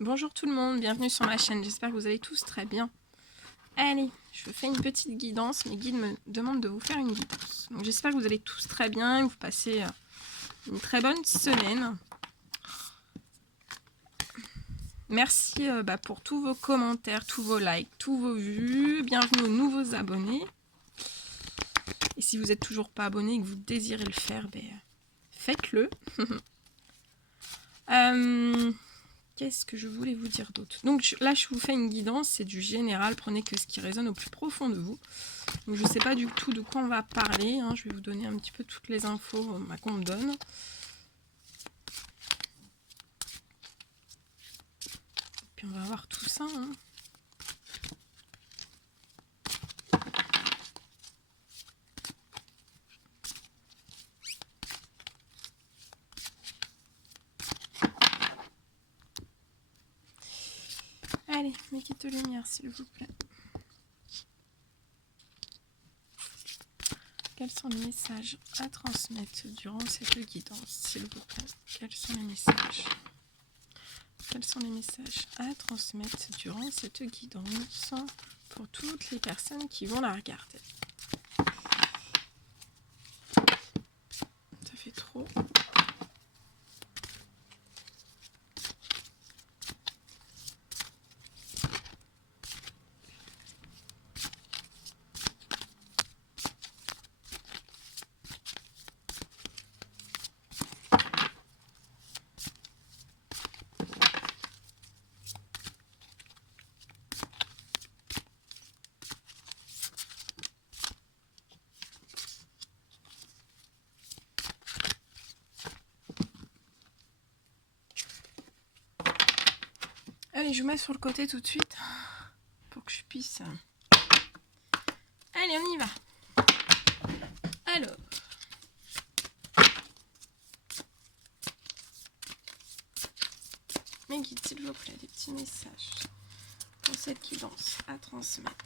Bonjour tout le monde, bienvenue sur ma chaîne, j'espère que vous allez tous très bien. Allez, je vous fais une petite guidance, mes guides me demandent de vous faire une guidance. Donc j'espère que vous allez tous très bien, que vous passez une très bonne semaine. Merci pour tous vos commentaires, tous vos likes, tous vos vues, bienvenue aux nouveaux abonnés. Et si vous n'êtes toujours pas abonné et que vous désirez le faire, faites-le. Qu'est-ce que je voulais vous dire d'autre? Donc là, je vous fais une guidance, c'est du général, prenez que ce qui résonne au plus profond de vous. Donc je ne sais pas du tout de quoi on va parler, hein. Je vais vous donner un petit peu toutes les infos qu'on me donne. Puis on va voir tout ça. Hein. Allez, mes guides de lumière, s'il vous plaît. Quels sont les messages à transmettre durant cette guidance, s'il vous plaît? Quels sont les messages? Quels sont les messages à transmettre durant cette guidance pour toutes les personnes qui vont la regarder? Ça fait trop. Allez, je vous mets sur le côté tout de suite pour que je puisse... Allez, on y va. Alors... Mes guides, s'il vous plaît, des petits messages pour cette guidance à transmettre.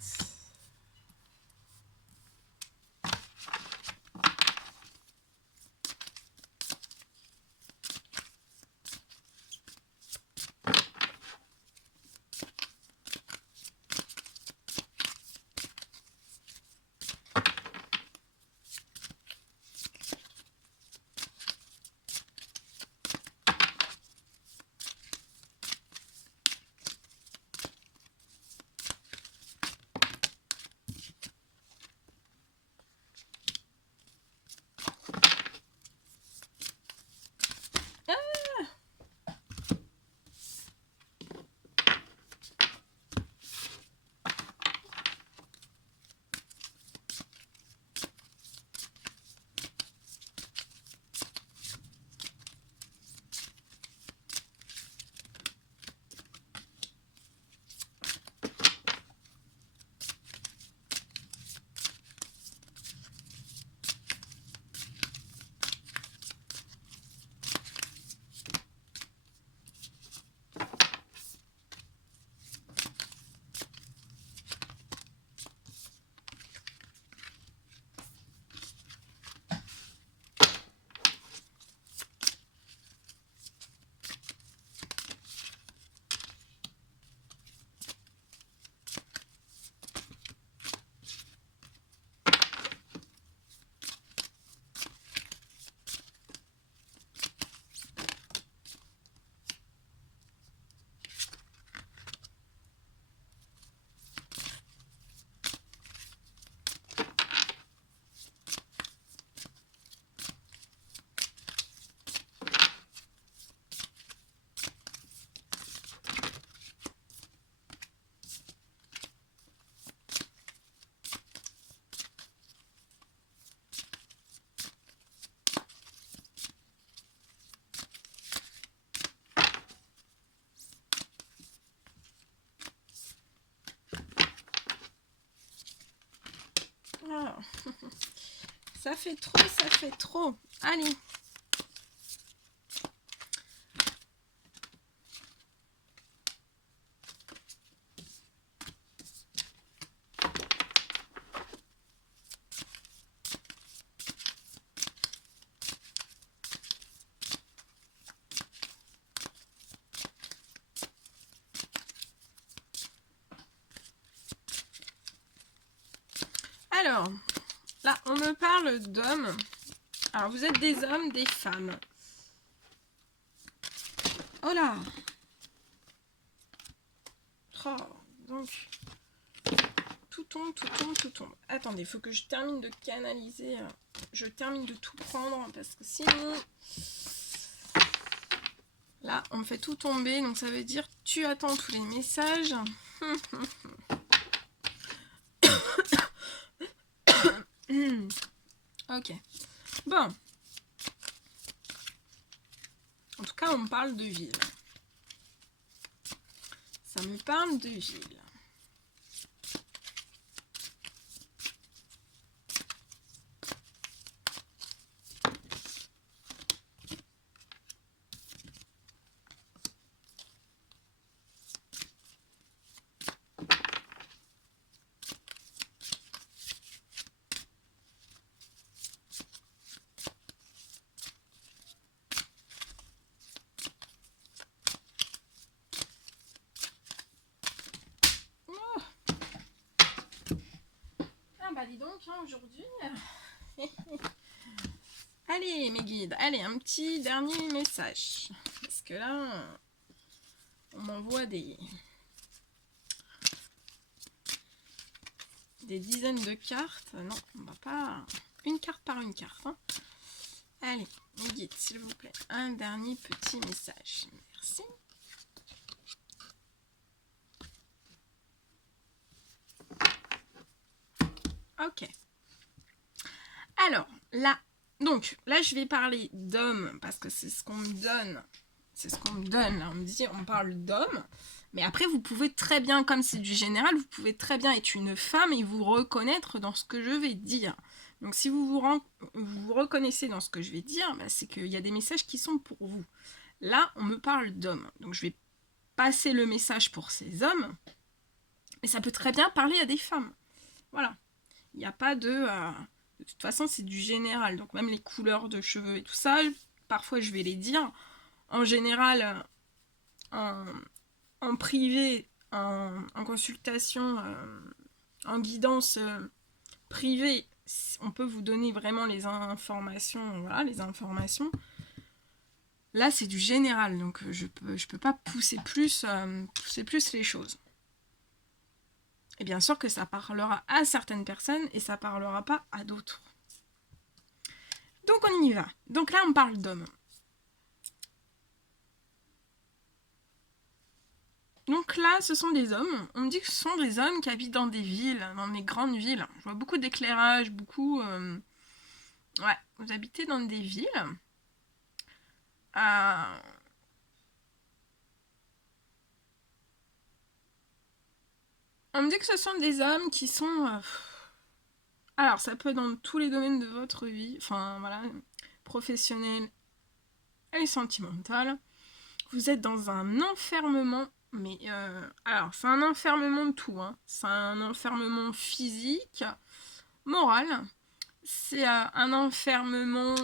Ah. Ça fait trop, ça fait trop. Allez. Alors, là, on me parle d'hommes. Alors, vous êtes des hommes, des femmes. Oh là! Oh, donc, tout tombe, tout tombe, tout tombe. Attendez, il faut que je termine de canaliser. Je termine de tout prendre parce que sinon... Là, on me fait tout tomber, donc ça veut dire tu attends tous les messages. Ok. Bon. En tout cas, on me parle de ville. Ça me parle de ville. Dis donc, hein, aujourd'hui. Allez, mes guides, allez, un petit dernier message. Parce que là, on m'envoie des dizaines de cartes. Non, on va pas... Une carte par une carte. Hein. Allez, mes guides, s'il vous plaît. Un dernier petit message. Merci. Ok. Alors, là, donc, là, je vais parler d'hommes, parce que c'est ce qu'on me donne. C'est ce qu'on me donne, là. On me dit, on parle d'hommes. Mais après, vous pouvez très bien, comme c'est du général, vous pouvez très bien être une femme et vous reconnaître dans ce que je vais dire. Donc, si vous vous reconnaissez dans ce que je vais dire, bah, c'est qu'il y a des messages qui sont pour vous. Là, on me parle d'hommes. Donc, je vais passer le message pour ces hommes. Mais ça peut très bien parler à des femmes. Voilà. Il n'y a pas de... de toute façon, c'est du général. Donc, même les couleurs de cheveux et tout ça, parfois, je vais les dire. En général, en privé, en consultation, en guidance privée, on peut vous donner vraiment les informations. Voilà, les informations. Là, c'est du général. Donc, je peux pas pousser plus les choses. Et bien sûr que ça parlera à certaines personnes et ça parlera pas à d'autres. Donc on y va. Donc là on parle d'hommes. Donc là ce sont des hommes. On me dit que ce sont des hommes qui habitent dans des villes, dans des grandes villes. Je vois beaucoup d'éclairage, beaucoup... Ouais, vous habitez dans des villes. On me dit que ce sont des hommes qui sont... Alors, ça peut être dans tous les domaines de votre vie. Enfin, voilà. Professionnel et sentimental. Vous êtes dans un enfermement. Mais, alors, c'est un enfermement de tout. Hein. C'est un enfermement physique, moral. C'est un enfermement...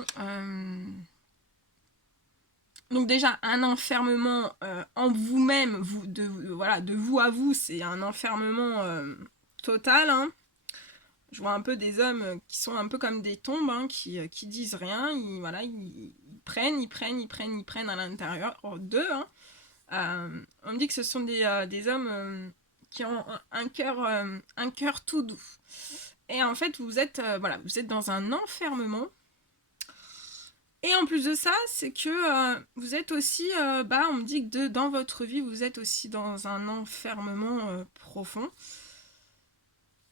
Donc déjà, un enfermement en vous-même, de vous à vous, c'est un enfermement total. Hein. Je vois un peu des hommes qui sont un peu comme des tombes, hein, qui disent rien, ils prennent à l'intérieur d'eux. Hein. On me dit que ce sont des hommes qui ont un cœur tout doux. Et en fait, vous êtes dans un enfermement. Et en plus de ça, c'est que vous êtes aussi, on me dit que dans votre vie, vous êtes aussi dans un enfermement profond.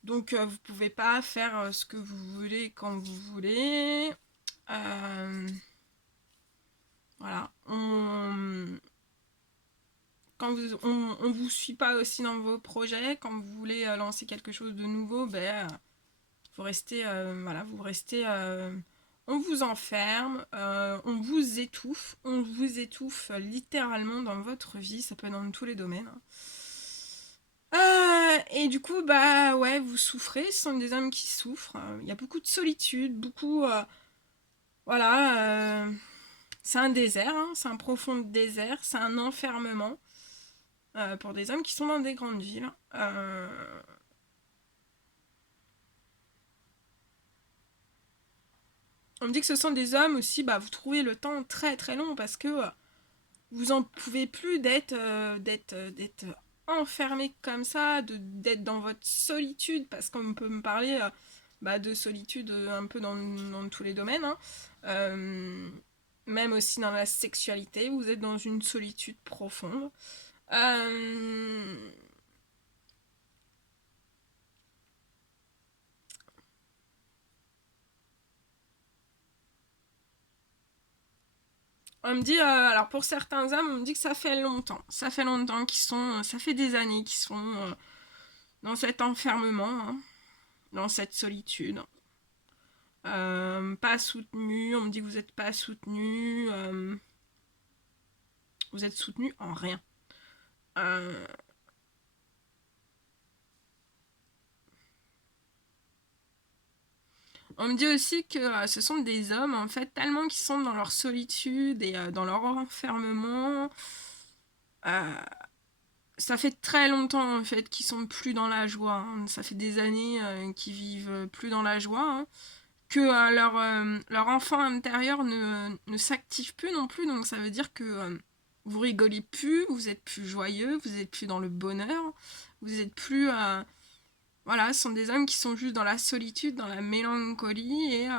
Donc, vous pouvez pas faire ce que vous voulez quand vous voulez. Voilà. On vous suit pas aussi dans vos projets. Quand vous voulez lancer quelque chose de nouveau, vous restez, on vous enferme, on vous étouffe littéralement dans votre vie, ça peut être dans tous les domaines. Et du coup, vous souffrez, ce sont des hommes qui souffrent, il y a beaucoup de solitude, beaucoup, c'est un désert, hein, c'est un profond désert, c'est un enfermement pour des hommes qui sont dans des grandes villes. On me dit que ce sont des hommes aussi, vous trouvez le temps très très long parce que vous en pouvez plus d'être enfermé comme ça, d'être dans votre solitude, parce qu'on peut me parler de solitude un peu dans tous les domaines, hein. Même aussi dans la sexualité, vous êtes dans une solitude profonde. On me dit, alors pour certains hommes, on me dit que ça fait longtemps. Ça fait longtemps qu'ils sont, ça fait des années qu'ils sont dans cet enfermement, hein, dans cette solitude. Pas soutenu, on me dit que vous n'êtes pas soutenu. Vous êtes soutenu en rien. On me dit aussi que ce sont des hommes, en fait, tellement qu'ils sont dans leur solitude et dans leur enfermement. Ça fait très longtemps, en fait, qu'ils sont plus dans la joie, hein. Ça fait des années qu'ils vivent plus dans la joie, hein. Que leur enfant intérieur ne s'active plus non plus. Donc ça veut dire que vous rigolez plus, vous êtes plus joyeux, vous êtes plus dans le bonheur, vous êtes plus... voilà, ce sont des hommes qui sont juste dans la solitude, dans la mélancolie et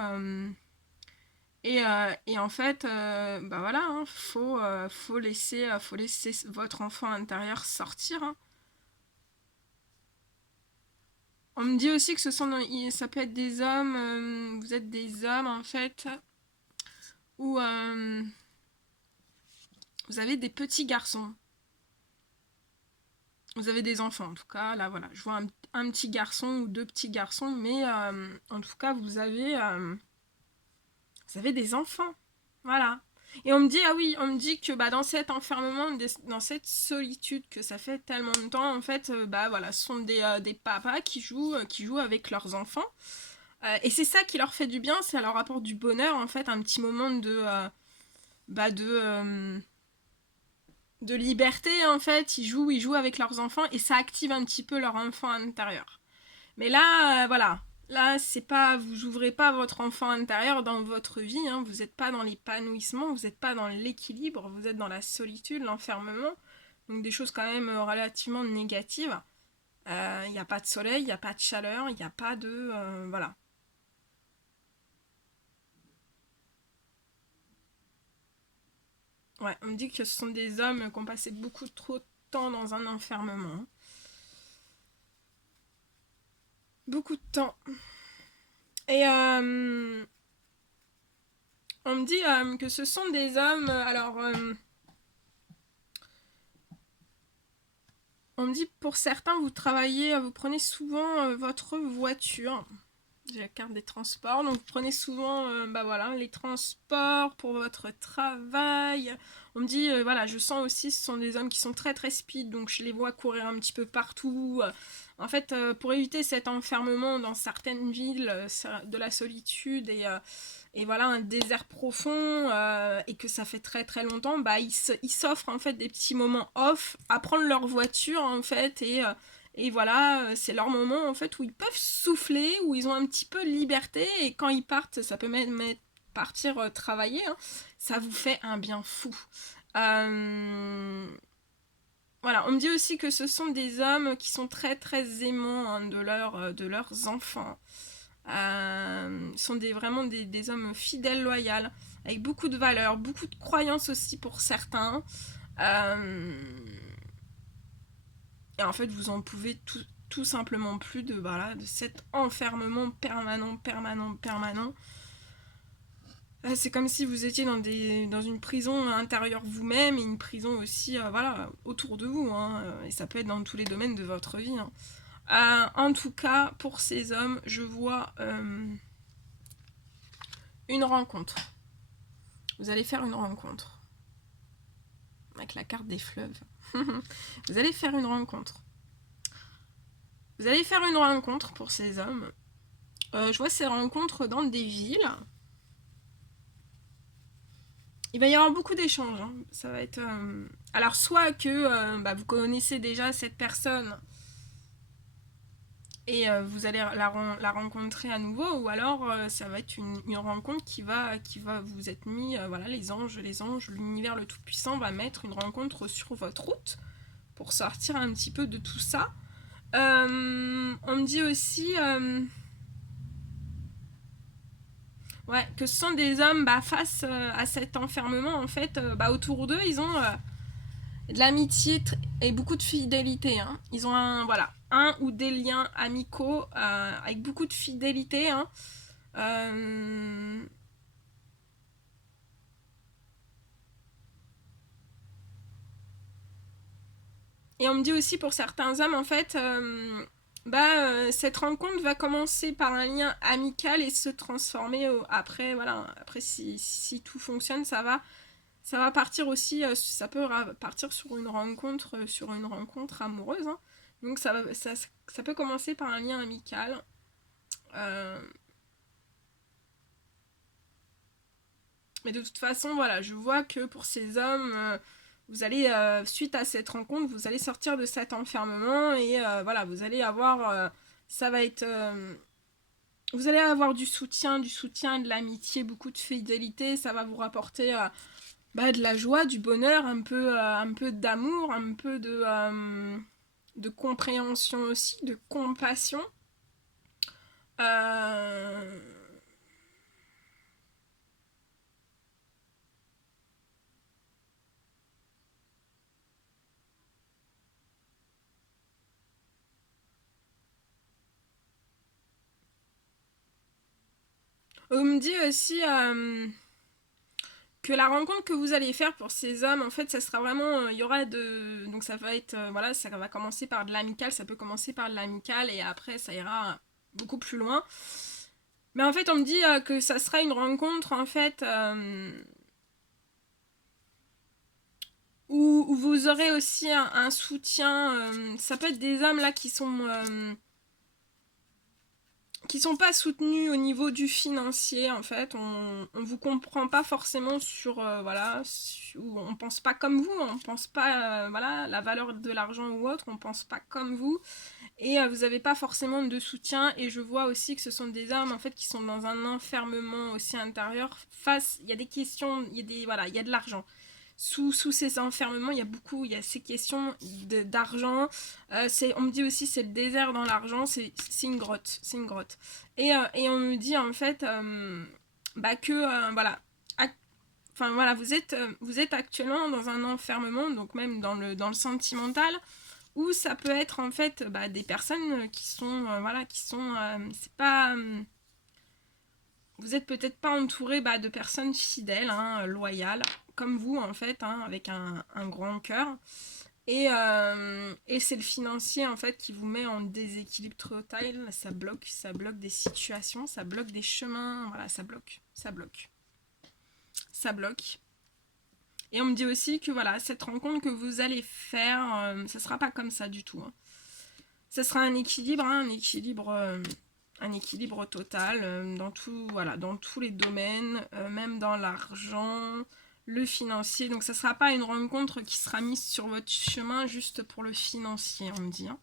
en fait, voilà, hein, faut laisser votre enfant intérieur sortir, hein. On me dit aussi que ça peut être des hommes, vous êtes des hommes en fait, où vous avez des petits garçons. Vous avez des enfants en tout cas, là voilà, je vois un petit garçon ou deux petits garçons, mais en tout cas vous avez des enfants, voilà. Et on me dit, ah oui, on me dit que dans cet enfermement, dans cette solitude que ça fait tellement de temps, en fait, voilà, ce sont des papas qui jouent avec leurs enfants. Et c'est ça qui leur fait du bien, ça leur apporte du bonheur, en fait, un petit moment de liberté, en fait. Ils jouent avec leurs enfants et ça active un petit peu leur enfant intérieur. Mais là, voilà. Là, c'est pas, vous ouvrez pas votre enfant intérieur dans votre vie, hein. Vous n'êtes pas dans l'épanouissement, vous n'êtes pas dans l'équilibre, vous êtes dans la solitude, l'enfermement. Donc des choses quand même relativement négatives. Il n'y a pas de soleil, il n'y a pas de chaleur, il n'y a pas de... voilà. Ouais, on me dit que ce sont des hommes qui ont passé beaucoup trop de temps dans un enfermement. Beaucoup de temps. Et on me dit que ce sont des hommes... alors, on me dit pour certains, vous travaillez, vous prenez souvent votre voiture. J'ai la carte des transports, donc vous prenez souvent voilà, les transports pour votre travail. On me dit, voilà, je sens aussi, ce sont des hommes qui sont très très speed, donc je les vois courir un petit peu partout. En fait, pour éviter cet enfermement dans certaines villes, de la solitude et voilà, un désert profond, et que ça fait très très longtemps, ils s'offrent en fait des petits moments off à prendre leur voiture en fait et voilà, c'est leur moment en fait où ils peuvent souffler, où ils ont un petit peu de liberté et quand ils partent, ça peut même partir travailler, hein, ça vous fait un bien fou. Voilà, on me dit aussi que ce sont des hommes qui sont très très aimants, hein, de leurs enfants. Sont vraiment des hommes fidèles, loyaux, avec beaucoup de valeurs, beaucoup de croyances aussi pour certains. Et en fait, vous en pouvez tout simplement plus de cet enfermement permanent. C'est comme si vous étiez dans une prison intérieure vous-même et une prison aussi autour de vous, hein, et ça peut être dans tous les domaines de votre vie, hein. En tout cas, pour ces hommes, je vois une rencontre. Vous allez faire une rencontre avec la carte des fleuves. Vous allez faire une rencontre. Vous allez faire une rencontre pour ces hommes. Je vois ces rencontres dans des villes. Il va y avoir beaucoup d'échanges, hein. Ça va être... Alors, soit que vous connaissez déjà cette personne et vous allez la rencontrer à nouveau, ou alors ça va être une rencontre qui va vous être mis, voilà, les anges, l'univers le Tout-Puissant va mettre une rencontre sur votre route pour sortir un petit peu de tout ça. On me dit aussi ouais, que ce sont des hommes face à cet enfermement, en fait, autour d'eux, ils ont de l'amitié et beaucoup de fidélité. Hein. Ils ont un ou des liens amicaux avec beaucoup de fidélité. Hein. Euh, Et on me dit aussi pour certains hommes, en fait, cette rencontre va commencer par un lien amical et se transformer après, voilà, après si tout fonctionne, ça va partir aussi, ça peut partir sur une rencontre amoureuse. Hein. Donc ça peut commencer par un lien amical. Euh, mais de toute façon, voilà, je vois que pour ces hommes, vous allez, suite à cette rencontre, vous allez sortir de cet enfermement et voilà, vous allez avoir, ça va être, vous allez avoir du soutien, de l'amitié, beaucoup de fidélité, ça va vous rapporter de la joie, du bonheur, un peu d'amour, un peu de compréhension aussi, de compassion. Euh, On me dit aussi que la rencontre que vous allez faire pour ces hommes, en fait, ça sera vraiment, il y aura de, donc ça va être, voilà, ça va commencer par de l'amical, ça peut commencer par de l'amical et après ça ira beaucoup plus loin. Mais en fait, on me dit que ça sera une rencontre en fait où vous aurez aussi un soutien. Ça peut être des hommes là qui sont pas soutenus au niveau du financier en fait. On vous comprend pas forcément sur on pense pas comme vous, on pense pas voilà la valeur de l'argent ou autre, on pense pas comme vous et vous avez pas forcément de soutien et je vois aussi que ce sont des hommes en fait qui sont dans un enfermement aussi intérieur face, il y a des questions, il y a des voilà, il y a de l'argent. Sous ces enfermements, il y a ces questions d'argent. On me dit aussi c'est le désert dans l'argent, c'est une grotte, c'est une grotte. Et on me dit en fait que voilà, enfin voilà, vous êtes actuellement dans un enfermement, donc même dans le sentimental, où ça peut être en fait des personnes qui sont voilà, qui sont c'est pas vous êtes peut-être pas entouré de personnes fidèles, hein, loyales, comme vous en fait, hein, avec un grand cœur. Et c'est le financier en fait qui vous met en déséquilibre total, ça bloque des situations, ça bloque des chemins, voilà, ça bloque, ça bloque. Et on me dit aussi que voilà, cette rencontre que vous allez faire, ça sera pas comme ça du tout. Hein. Ça sera un équilibre, hein, un équilibre total dans tout, voilà, dans tous les domaines, même dans l'argent, le financier. Donc ça sera pas une rencontre qui sera mise sur votre chemin juste pour le financier, on me dit. Hein.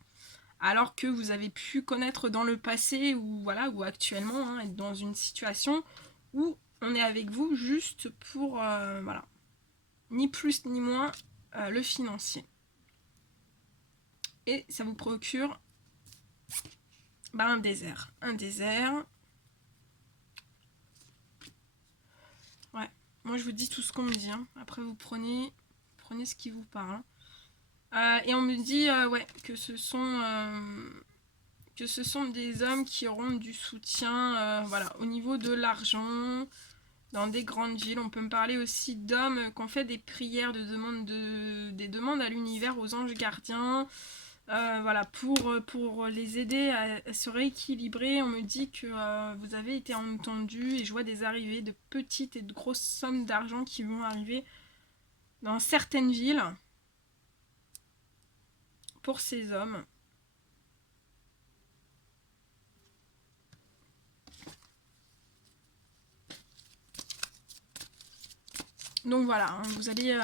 Alors que vous avez pu connaître dans le passé ou voilà, ou actuellement hein, être dans une situation où on est avec vous juste pour voilà, ni plus ni moins le financier. Et ça vous procure un désert. Un désert. Ouais. Moi, je vous dis tout ce qu'on me dit. Hein. Après, vous prenez ce qui vous parle. Et on me dit ouais, que ce sont des hommes qui auront du soutien voilà, au niveau de l'argent dans des grandes villes. On peut me parler aussi d'hommes qui ont fait des prières des demandes à l'univers, aux anges gardiens. Voilà, pour les aider à se rééquilibrer, on me dit que vous avez été entendu et je vois des arrivées de petites et de grosses sommes d'argent qui vont arriver dans certaines villes pour ces hommes. Donc voilà, hein, vous allez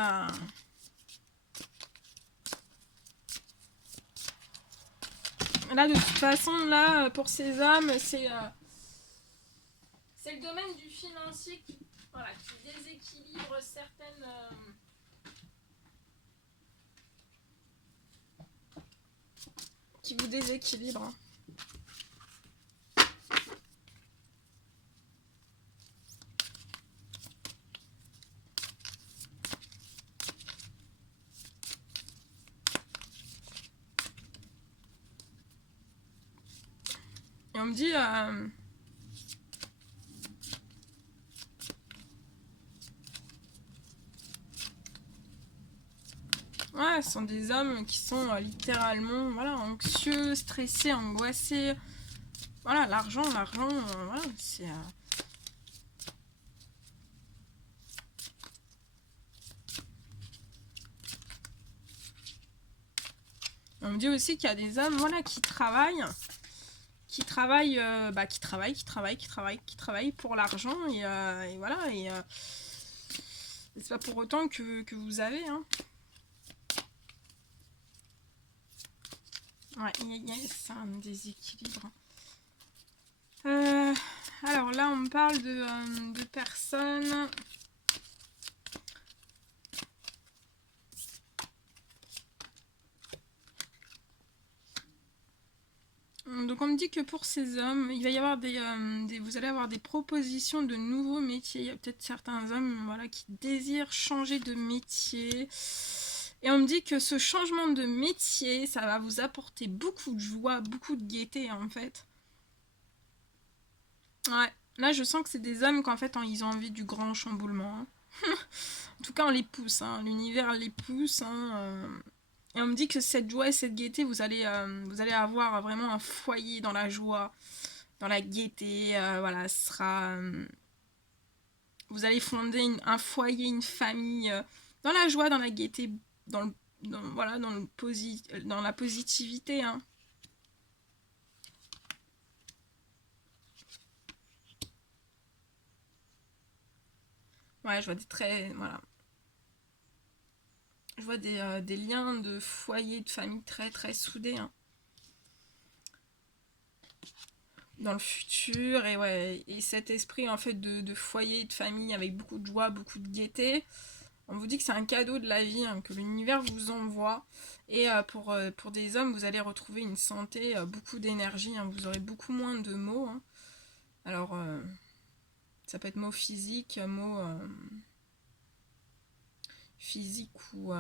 Là, de toute façon, là, pour ces hommes, c'est le domaine du financier qui, voilà, qui déséquilibre certaines... qui vous déséquilibre. Hein. Et on me dit... ouais, ce sont des hommes qui sont littéralement voilà, anxieux, stressés, angoissés. Voilà, l'argent, voilà, c'est... On me dit aussi qu'il y a des hommes voilà, qui travaillent pour l'argent et voilà, et c'est pas pour autant que vous avez, hein. Ouais, il y a un déséquilibre. Alors là, on me parle de personnes... Donc on me dit que pour ces hommes, il va y avoir vous allez avoir des propositions de nouveaux métiers. Il y a peut-être certains hommes voilà, qui désirent changer de métier. Et on me dit que ce changement de métier, ça va vous apporter beaucoup de joie, beaucoup de gaieté en fait. Ouais, là je sens que c'est des hommes qu'en fait ils ont envie du grand chamboulement. Hein. En tout cas on les pousse, hein. L'univers les pousse. Hein. Et on me dit que cette joie et cette gaieté, vous allez avoir vraiment un foyer dans la joie, dans la gaieté. Voilà, ce sera... vous allez fonder un foyer, une famille, dans la joie, dans la gaieté, voilà, dans la positivité. Hein. Ouais, je vois voilà. Je vois des liens de foyer, de famille très très soudés. Hein. Dans le futur et ouais, et cet esprit en fait de foyer, de famille avec beaucoup de joie, beaucoup de gaieté. On vous dit que c'est un cadeau de la vie hein, que l'univers vous envoie. Et pour des hommes, vous allez retrouver une santé, beaucoup d'énergie. Hein, vous aurez beaucoup moins de mots. Hein. Alors, ça peut être mots physiques, mots physiques ou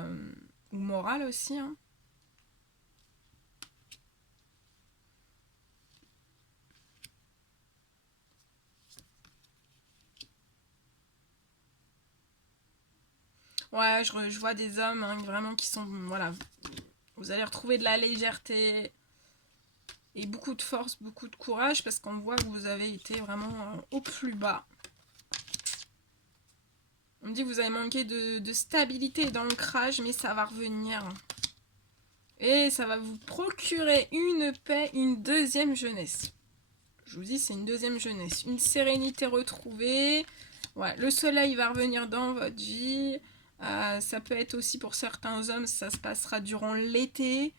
moral aussi. Hein. Ouais, je vois des hommes hein, vraiment qui sont... Voilà, vous allez retrouver de la légèreté et beaucoup de force, beaucoup de courage parce qu'on voit que vous avez été vraiment au plus bas. On me dit que vous avez manqué de stabilité et d'ancrage, mais ça va revenir. Et ça va vous procurer une paix, une deuxième jeunesse. Je vous dis, c'est une deuxième jeunesse. Une sérénité retrouvée. Ouais, le soleil va revenir dans votre vie. Ça peut être aussi pour certains hommes, ça se passera durant l'été.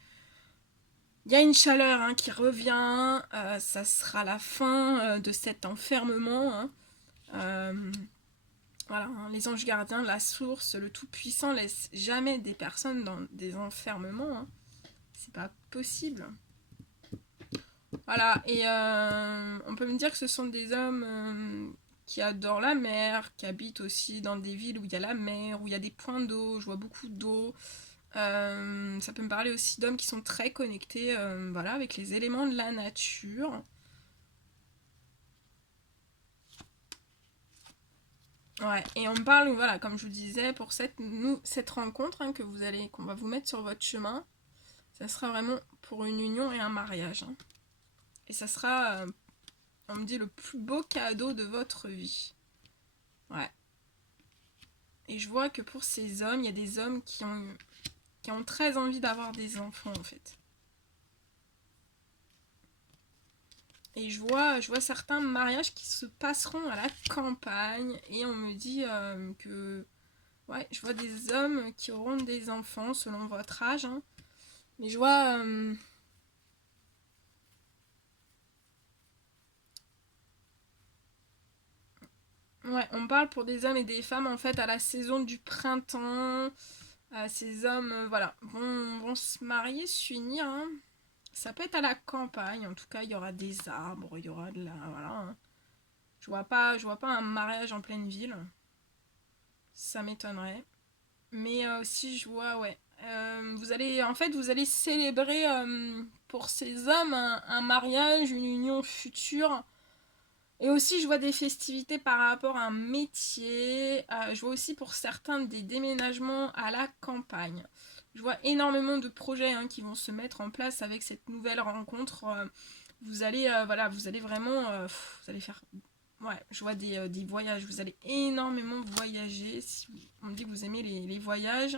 Il y a une chaleur hein, qui revient. Ça sera la fin de cet enfermement. Hein. Voilà, hein, les anges gardiens, la source, le Tout-Puissant laisse jamais des personnes dans des enfermements. Hein. C'est pas possible. Voilà, et on peut me dire que ce sont des hommes qui adorent la mer, qui habitent aussi dans des villes où il y a la mer, où il y a des points d'eau, je vois beaucoup d'eau. Ça peut me parler aussi d'hommes qui sont très connectés voilà, avec les éléments de la nature. Ouais, et on me parle, voilà, comme je vous disais, pour cette rencontre hein, qu'on va vous mettre sur votre chemin, ça sera vraiment pour une union et un mariage. Hein. Et ça sera, on me dit, le plus beau cadeau de votre vie. Ouais. Et je vois que pour ces hommes, il y a des hommes qui ont très envie d'avoir des enfants, en fait. Et je vois certains mariages qui se passeront à la campagne. Et on me dit que... Ouais, je vois des hommes qui auront des enfants selon votre âge. Hein. Mais je vois... Ouais, on parle pour des hommes et des femmes, en fait, à la saison du printemps. Ces hommes, voilà, vont se marier, s'unir, hein. Ça peut être à la campagne, en tout cas, il y aura des arbres, il y aura de la... Voilà, hein. Je vois pas un mariage en pleine ville. Ça m'étonnerait. Mais aussi, je vois, ouais. Vous allez, en fait, vous allez célébrer pour ces hommes un mariage, une union future. Et aussi, je vois des festivités par rapport à un métier. Je vois aussi pour certains des déménagements à la campagne. Je vois énormément de projets hein, qui vont se mettre en place avec cette nouvelle rencontre. Vous allez, voilà, vous allez vraiment, vous allez faire, ouais, je vois des voyages. Vous allez énormément voyager. Si on me dit que vous aimez les voyages.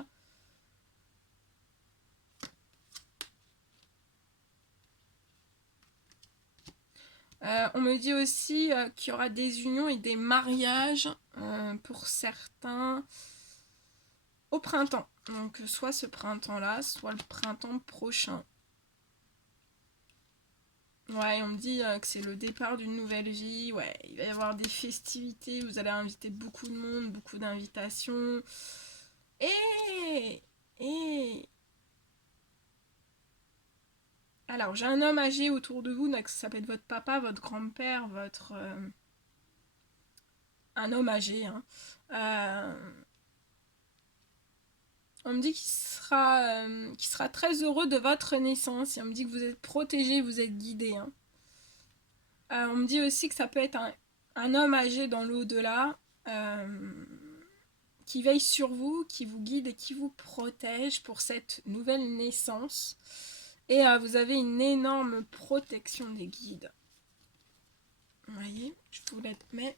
On me dit aussi qu'il y aura des unions et des mariages pour certains au printemps. Donc soit ce printemps-là, soit le printemps prochain. Ouais, on me dit que c'est le départ d'une nouvelle vie. Ouais, il va y avoir des festivités. Vous allez inviter beaucoup de monde, beaucoup d'invitations. Et alors, j'ai un homme âgé autour de vous, donc ça peut être votre papa, votre grand-père, votre... un homme âgé, hein. On me dit qu'il sera très heureux de votre naissance. Et on me dit que vous êtes protégé, vous êtes guidé, hein. On me dit aussi que ça peut être un homme âgé dans l'au-delà qui veille sur vous, qui vous guide et qui vous protège pour cette nouvelle naissance. Et vous avez une énorme protection des guides. Vous voyez, je vous la mets.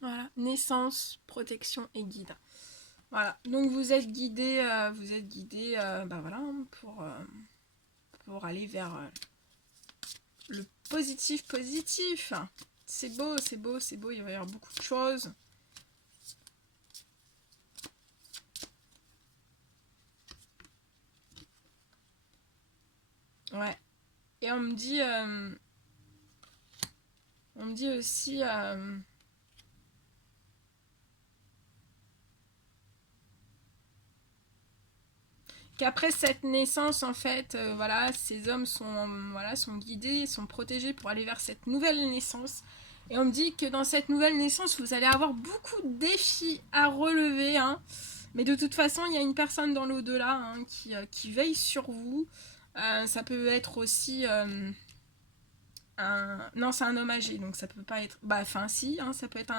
Voilà, naissance, protection et guide. Voilà, donc vous êtes guidé, bah voilà, pour aller vers le positif. C'est beau, c'est beau, c'est beau, il va y avoir beaucoup de choses. Ouais. Et on me dit aussi qu'après cette naissance, en fait, voilà, ces hommes sont guidés, sont protégés pour aller vers cette nouvelle naissance. Et on me dit que dans cette nouvelle naissance, vous allez avoir beaucoup de défis à relever, hein. Mais de toute façon, il y a une personne dans l'au-delà hein, qui veille sur vous. Ça peut être aussi non, c'est un homme âgé, donc ça peut pas être... Bah, enfin, si, hein, ça peut être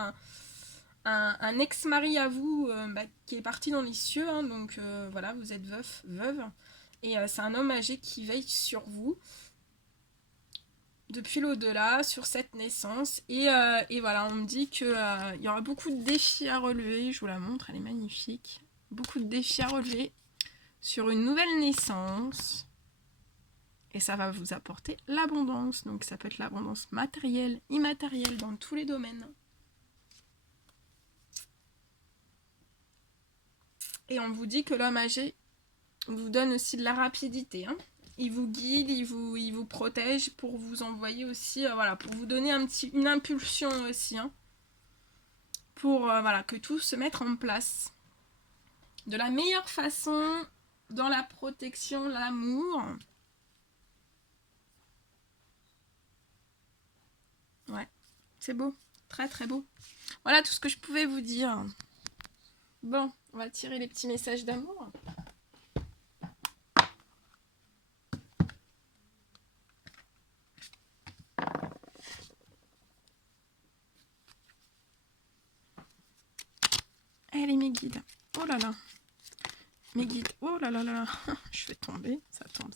un ex-mari à vous qui est parti dans les cieux, hein, donc voilà, vous êtes veuve. Et c'est un homme âgé qui veille sur vous depuis l'au-delà, sur cette naissance. Et voilà, on me dit qu'il y aura beaucoup de défis à relever. Je vous la montre, elle est magnifique. Beaucoup de défis à relever sur une nouvelle naissance. Et ça va vous apporter l'abondance. Donc ça peut être l'abondance matérielle, immatérielle, dans tous les domaines. Et on vous dit que l'homme âgé vous donne aussi de la rapidité. Hein. Il vous guide, il vous protège pour vous envoyer aussi, voilà, pour vous donner une impulsion aussi. Hein, pour voilà, que tout se mette en place de la meilleure façon, dans la protection, l'amour. Ouais, c'est beau, très très beau. Voilà tout ce que je pouvais vous dire. Bon, on va tirer les petits messages d'amour. Allez mes guides. Oh là là. Mes guides. Oh là là là. Je vais tomber. Ça tombe.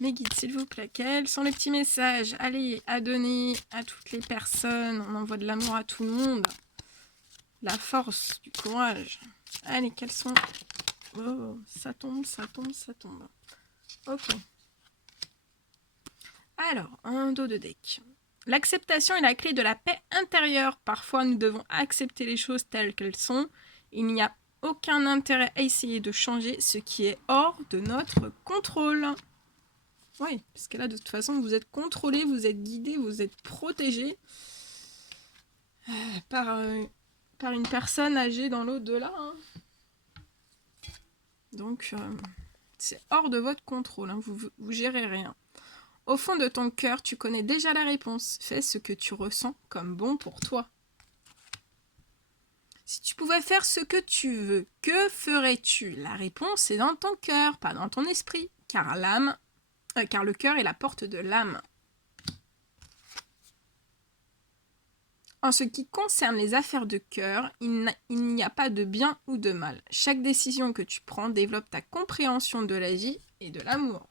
Mes guides, s'il vous plaît, quels sont les petits messages? Allez, à donner à toutes les personnes. On envoie de l'amour à tout le monde. La force, du courage. Allez, quels sont... Oh, ça tombe. Ok. Alors, un dos de deck. L'acceptation est la clé de la paix intérieure. Parfois, nous devons accepter les choses telles qu'elles sont. Il n'y a aucun intérêt à essayer de changer ce qui est hors de notre contrôle. Oui, parce que là, de toute façon, vous êtes contrôlé, vous êtes guidé, vous êtes protégé. par une personne âgée dans l'au-delà. Hein. Donc, c'est hors de votre contrôle. Hein. Vous gérez rien. Au fond de ton cœur, tu connais déjà la réponse. Fais ce que tu ressens comme bon pour toi. Si tu pouvais faire ce que tu veux, que ferais-tu? La réponse est dans ton cœur, pas dans ton esprit, car le cœur est la porte de l'âme. En ce qui concerne les affaires de cœur, il n'y a pas de bien ou de mal. Chaque décision que tu prends développe ta compréhension de la vie et de l'amour.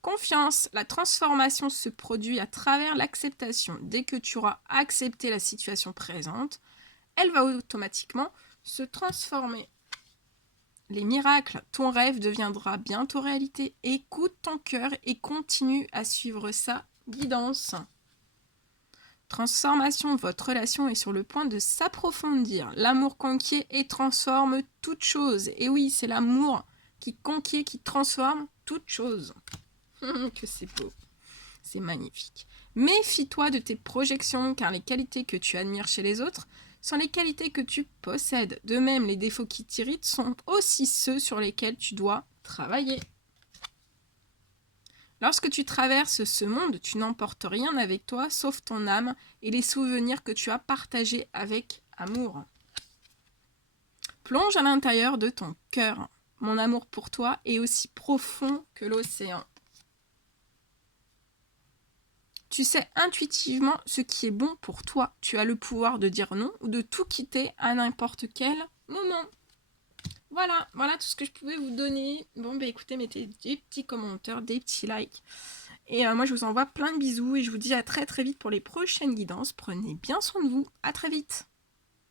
Confiance, la transformation se produit à travers l'acceptation. Dès que tu auras accepté la situation présente, elle va automatiquement se transformer. Les miracles, ton rêve deviendra bientôt réalité. Écoute ton cœur et continue à suivre sa guidance. Transformation, votre relation est sur le point de s'approfondir. L'amour conquiert et transforme toute chose. Et oui, c'est l'amour qui conquiert, qui transforme toute chose. Que c'est beau, c'est magnifique. Méfie-toi de tes projections, car les qualités que tu admires chez les autres sont les qualités que tu possèdes. De même, les défauts qui t'irritent sont aussi ceux sur lesquels tu dois travailler. Lorsque tu traverses ce monde, tu n'emportes rien avec toi sauf ton âme et les souvenirs que tu as partagés avec amour. Plonge à l'intérieur de ton cœur. Mon amour pour toi est aussi profond que l'océan. Tu sais intuitivement ce qui est bon pour toi. Tu as le pouvoir de dire non ou de tout quitter à n'importe quel moment. Voilà tout ce que je pouvais vous donner. Bon, écoutez, mettez des petits commentaires, des petits likes. Et moi, je vous envoie plein de bisous et je vous dis à très très vite pour les prochaines guidances. Prenez bien soin de vous. À très vite.